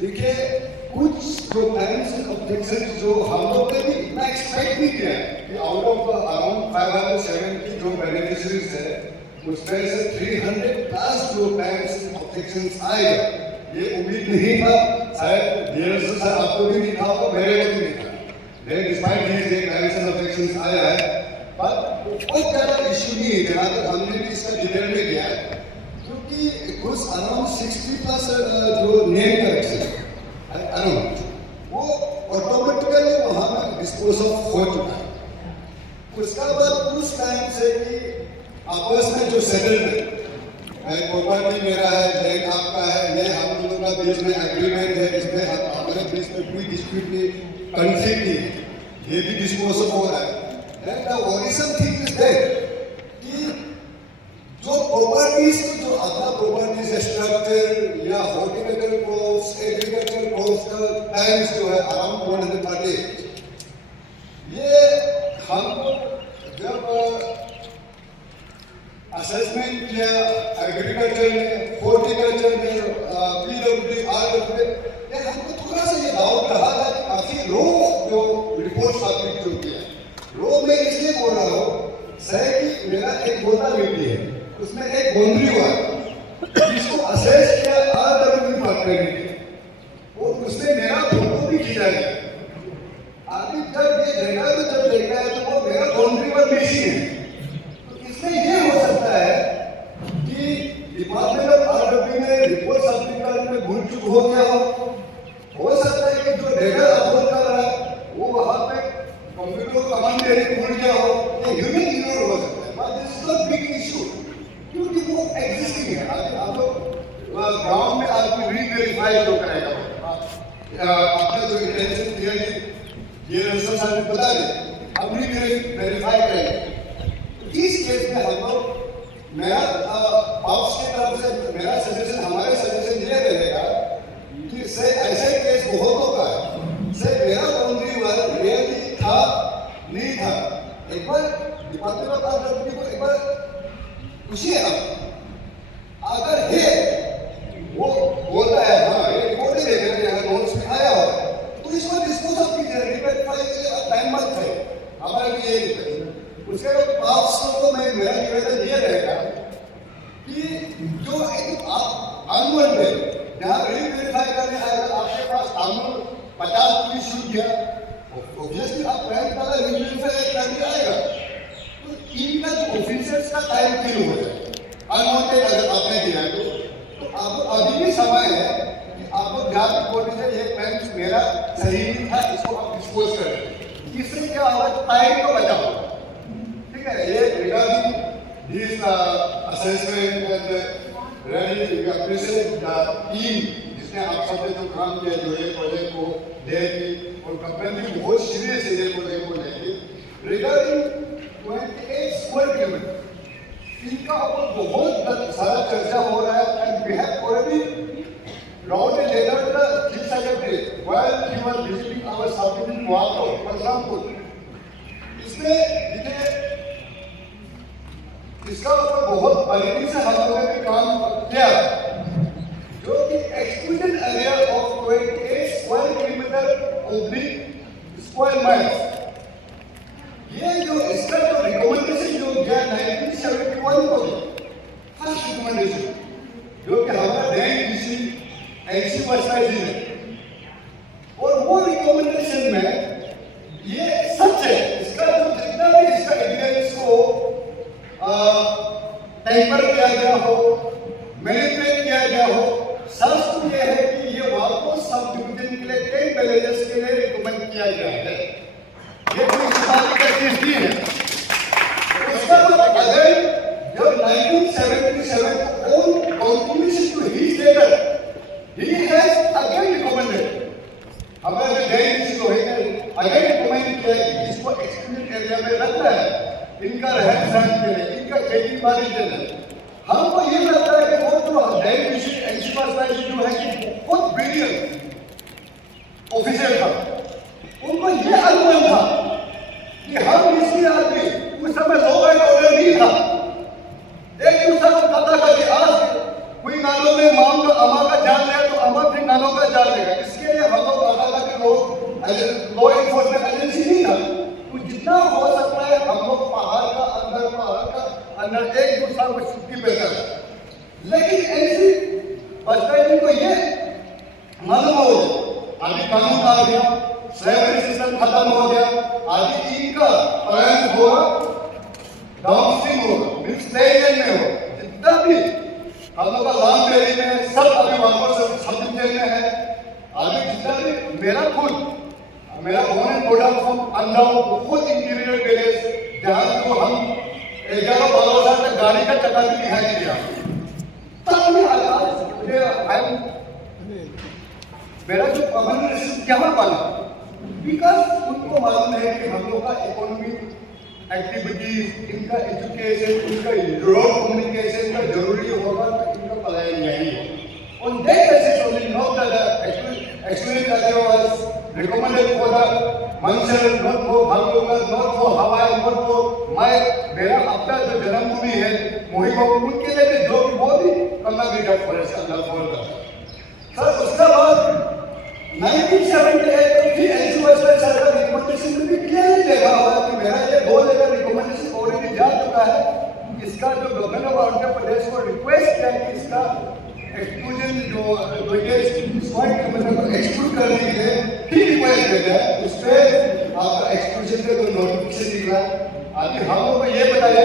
देखिए कुछ जो टाइम्स ऑब्जेक्शन जो हम लोग ने भी इतना एक्सपेक्ट नहीं किया कि आउट ऑफ अराउंड 570 जो बेनिफिशरीज है उसमें से 300 प्लस जो टाइम्स ऑब्जेक्शंस आएगा ये उम्मीद नहीं था। शायद डीएलएस सर आपको भी नहीं था और मेरे को भी नहीं था। लेकिन डिस्पाइट दीज ये टाइम्स ऑब्जेक्शंस आया है पर कोई ज़्यादा इशू नहीं है जहाँ तक हमने भी इसका डिटेल में किया है क्योंकि कुछ अराउंड 60 प्लस जो नेम करेक्शन अराउंड वो ऑटोमेटिकली वहाँ में डिस्पोज ऑफ हो चुका है। उसका बाद उस टाइम से कि आपस में जो सेटलमेंट प्रॉपर्टी मेरा है बैंक आपका है ये हम लोगों का बीच में एग्रीमेंट है इसमें हमारे बीच में कोई डिस्प्यूट नहीं कंफ्लिक्ट नहीं है ये भी डिस्पोज ऑफ हो रहा है। And the worrisome thing is that कि जो प्रॉपर्टीज जो अपना प्रॉपर्टीज स्ट्रक्चर या हॉर्टिकल्चर क्रॉप्स एग्रीकल्चर क्रॉप्स का टाइम्स जो है अराउंड 130 ये हमको जब असेसमेंट किया एग्रीकल्चर में हॉर्टिकल्चर में पीडब्ल्यूडी आरडब्ल्यू ये हमको थोड़ा सा ये डाउट रहा था कि काफी लो जो रिपोर्ट्स आपने जो किया रो में इसलिए बोल रहा हूँ सर कि मेरा एक गोता बेटी है उसमें एक बाउंड्री हुआ जिसको असेस किया आरडब्ल्यू बात करने के और उसने मेरा फोटो भी खींचा गया। अभी जब ये देखा तो जब देखा है तो वो मेरा बाउंड्री पर मिसिंग है तो इसमें ये हो सकता है कि डिपार्टमेंट ऑफ आरडब्ल्यू ने रिपोर्ट सबमिट करने में भूल चूक हो गया हो सकता है कि जो डेटा अपलोड कर रहा है वो वहां पे कंप्यूटर कमांड देने भूल गया हो ये ह्यूमन एरर हो सकता है but this is a big issue क्योंकि वो एग्जिस्टिंग है। अभी आप लोग गांव में आपको री-वेरीफाई जो करेगा आपका जो इंटेंशन क्लियर ये रजिस्टर साहब बता दें हम री-वेरीफाई करेंगे। इस केस में हम लोग मेरा पक्ष की तरफ से मेरा सजेशन हमारे सजेशन ये रहेगा कि से ऐसे केस बहुत होता है से मेरा बाउंड्री वाला रियली था नहीं था एक बार डिपार्टमेंट ऑफ आरडब्ल्यू को एक बार पूछिए आप अगर है वो बोलता है हाँ ये रिपोर्ट ही देगा यहाँ नोट्स में आया हो तो इसको डिस्पोज ऑफ कीजिए रिपेक्टिफाई के लिए टाइम मत है हमारे लिए ये उसके बाद आपको मैं मेरा निवेदन ये रहेगा कि जो एक आप अनवन है जहाँ री-वेरीफाई करने आएगा आपके पास कानून 50 पुलिस शुरू किया ऑब्वियसली आप बैंक वाला री-वेरीफाई करके आएगा तो इनका जो ऑफिसर्स का टाइम किल हो जाए अनवांटेड अगर आपने दिया तो आपको अभी भी समय है कि आपको जांच कोर्ट से ये बैंक मेरा सही नहीं था इसको आप डिस्पोज करें इससे क्या होगा टाइम को बचाओ ठीक है। ये regarding this assessment and really we appreciate the team जिसने आप सबने जो काम किया जो ये प्रोजेक्ट को लेके और कंपनी भी बहुत सीरियस है ये प्रोजेक्ट को लेके रिगार्डिंग 28 स्क्वायर किलोमीटर इनका ऊपर बहुत सारा चर्चा हो रहा है and we have already wrote a letter to the chief secretary while he was visiting our subdivision Muato, Balrampur. इसमें देखिए इसका ऊपर बहुत बारीकी से हम लोगों ने काम किया जो कि excluded area of 28 square kilometre oblique square miles ये जो इसका जो रिकमेंडेशन जो गया 1971 को फर्स्ट रिकमेंडेशन जो कि हमारा बैंक किसी ऐसी वर्षाई जी ने और वो रिकमेंडेशन में ये सच है इसका जो जितना भी इसका एविडेंस को टेम्पर किया गया हो मैनिपुलेट किया गया हो सच तो ये है कि ये वापस सब डिवीजन के लिए कई विलेजेस के लिए रिकमेंड किया गया है ये कोई बात का चीज नहीं है। इसका मतलब अगर जब 1977 own contribution to his letter he has again recommended हमारे बैंक जो है again recommend किया कि इसको एक्सक्लूडेड एरिया में रखना है इनका रहन सहन के लिए इनका खेती बाड़ी के लिए हमको ये लगता है कि वो जो बैंक विषय एनसीआर जो है कि बहुत ब्रिलियंट ऑफिसर था उनको ये अनुमान था कि हम इसके आदमी उस समय लोग ऑर्डर नहीं था एक दूसरे को पता करके आज कोई नालों में मांग अमा का जान लिया तो अमा फिर नालों का जान लेगा। इसके लिए हम लोग लगा कि लोग लॉ इन्फोर्समेंट एजेंसी नहीं था, तो जितना हो सकता है हम लोग पहाड़ का अंदर एक दूसरा को छुट्टी पे कर। लेकिन ऐसी बस्तर को ये मालूम हो अभी कानून आ गया, स्लेवरी सिस्टम खत्म हो गया, अभी इनका प्रयास होगा डाउनस्ट्रीम होगा, मिक्स में हो, जितना भी हम लोग का लॉन्ग वेली में सब अभी वापस सब जेल में है। अभी जितना भी मेरा बोन एंड प्रोडक्ट फ्रॉम अंडाउ बहुत इंटीरियर विलेज जहाँ को हम 11-12 साल तक गाड़ी का चक्का भी दिखाई नहीं दिया। तब मेरा जो परमानेंट क्या बना, बिकॉज उनको मालूम है कि हम लोग का इकोनॉमी एक्टिविटीज, इनका एजुकेशन, इनका रोड कम्युनिकेशन का जरूरी होगा, तो इनका पलायन नहीं हो। On that basis only, not that actually that was recommended for the Mansur, not for Bhangoga, not for Hawaii, not for मेरा अपना जो जन्मभूमि है मोहिबा, उनके लिए भी जो वो भी करना भी जब फॉरेस्ट अंदर बोलता सर। उसके बाद 1978 में फिर एनसीओएस सरकार रिकमेंडेशन में भी क्लियरली देखा होगा कि मेरा ये गोल लेकर रिकमेंडेशन ऑलरेडी जा चुका है। इसका जो गवर्नमेंट ऑफ आंध्र प्रदेश को रिक्वेस्ट किया कि इसका एक्सक्लूजन जो ये मतलब एक्सक्लूड करने के लिए फिर रिक्वेस्ट भेजा है, उस पर आपका एक्सक्लूजन का जो नोटिफिकेशन निकला। अभी हम लोग को ये बताइए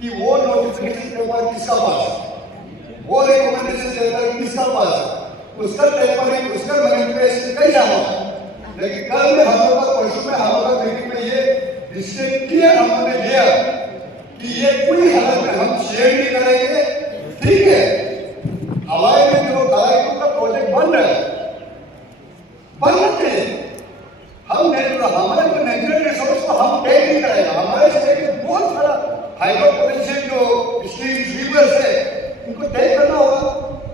कि वो नोटिफिकेशन पेपर किसका पास, वो रिकमेंडेशन पेपर किसका पास, उसका पेपर उसका मैनिपुलेशन कैसा होगा। लेकिन कल में हम लोग का परसों में हम लोग का मीटिंग में ये डिसीजन क्लियर हमने लिया कि ये पूरी हालत में हम शेयर नहीं करेंगे। ठीक है, हवाई में जो गायकों का प्रोजेक्ट बन रहा है, बनते हम हमारे जो नेचुरल रिसोर्स को हम टेक नहीं करेंगे। हमारे स्टेट में बहुत सारा हाइड्रो पोटेंशियल जो स्ट्रीम्स रिवर्स है, इनको टेक करना होगा,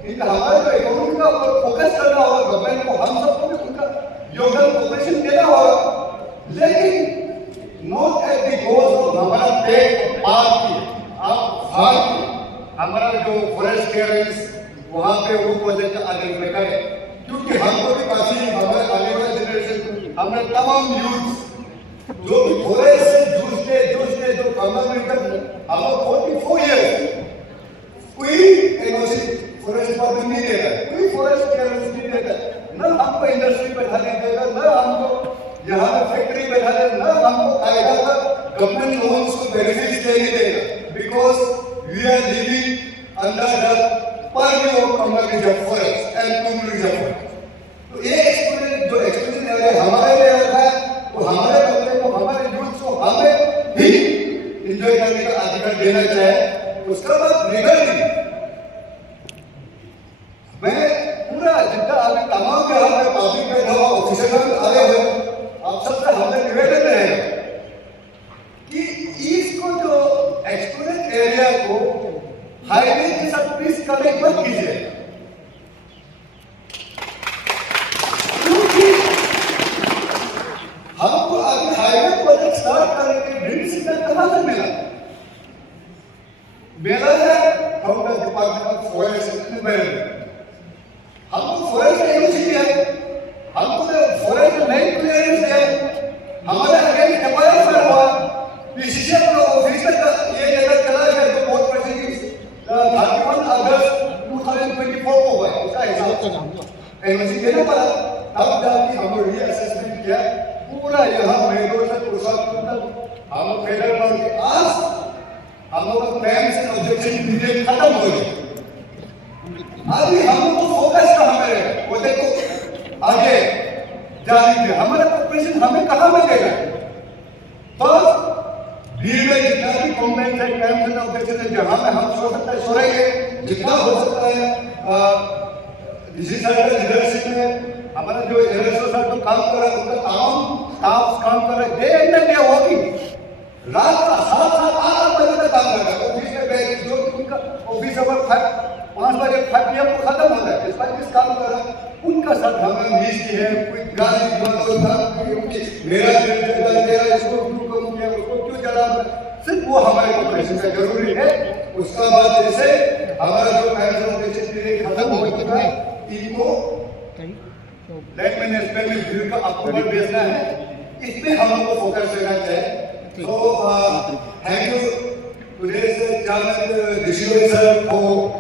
इनका हमारे जो इकोनॉमी का फोकस करना होगा। गवर्नमेंट को हम सबको भी उनका योगदान कोऑपरेशन देना होगा, लेकिन not at the cost of हमारा टेक पार्क की आप फार्म की हमारा जो फॉरेस्ट क्लियरेंस वहाँ पे वो प्रोजेक्ट आगे करें। क्योंकि हमको भी काफी हमारे आने वाले जनरेशन, हमारे तमाम यूथ जो भी फॉरेस्ट से जूझते जो कमर में हम 44 ईयर्स कोई एनओसी फॉरेस्ट डिपार्टमेंट नहीं दे रहा है, कोई फॉरेस्ट क्लियरेंस नहीं देता, न हमको इंडस्ट्री बैठाने देगा, न हमको यहाँ पे फैक्ट्री बैठाने, न हमको कायदा का गवर्नमेंट लोन्स को बेनिफिट देने देगा, because we are living under the purview of Kamar reserve forest and Kumri reserve forest. तो ये एक्सपीरियंस जो एक्सपीरियंस एरिया हमारे लिए रखा है, तो हमारे बच्चे को, हमारे यूथ को हमें भी इंजॉय करने का अधिकार देना चाहिए। उसके बाद लीगली मैं पूरा जितना अभी तमाम के हमारे पब्लिक में जो ऑफिसर आए हुए, आप सबसे हमें निवेदन है कि इसको जो एक्सक्लूडेड एरिया को हाईवे के साथ प्लीज कनेक्ट मत कीजिए, क्योंकि हमको अभी हाईवे प्रोजेक्ट स्टार्ट करने के ग्रीन सिग्नल कहां से मिला है from the department of forest and environment. हमको फॉरेस्ट यूनिवर्सिटी है, हमको फॉरेस्ट लैंड क्लियरेंस है, हमारे अगेंस्ट एफआईआर हुआ, पीसीसी ऑफिस तक ये लेकर चला गया जो बहुत प्रोसीडिंग्स 31 अगस्त 2024 को हुआ, उसका हिसाब यूनिवर्सिटी देना पड़ा। तब जाके हम रीअसेसमेंट किया पूरा यहाँ मेडोर से कुर्सापुर तक हम फेडरल लॉ के आज हम लोग क्लेम्स एंड ऑब्जेक्शन पीरियड खत्म हो गए। अभी हम लोग को फोकस कहाँ पे है, वो देखो आगे जाने के हमारा कॉर्पोरेशन हमें कहाँ मिलेगा। तो भीड़ में जितना भी कॉम्प्लेंट है, क्लेम्स एंड ऑब्जेक्शन है, जहाँ में हम सो सकता है सो रहेंगे, जितना हो सकता है इसी सरकार लीडरशिप में हमारा जो एलएसओ सर तो काम कर रहा है, उनका तमाम स्टाफ काम कर रहा है, डे एंड नाइट वर्किंग, रात का 7-8 बजे तक काम कर रहा है। ऑफिस में बैठ जो उनका ऑफिस अवर 5 बजे 5 PM को खत्म हो जाए, इस पर किस काम कर रहा है, उनका साथ हमें मिस की है, कोई गाली मेरा तेरा इसको क्यों कम किया, उसको क्यों जला, सिर्फ वो हमारे कॉर्पोरेशन का जरूरी है। उसका बाद जैसे हमारा जो खत्म हो चुका है, इनको लैंड मैनेजमेंट में बिल का अप्रूवल भेजना है, इसमें हम लोग को फोकस करना चाहिए। So, thank you today's chairman Dishwar sir for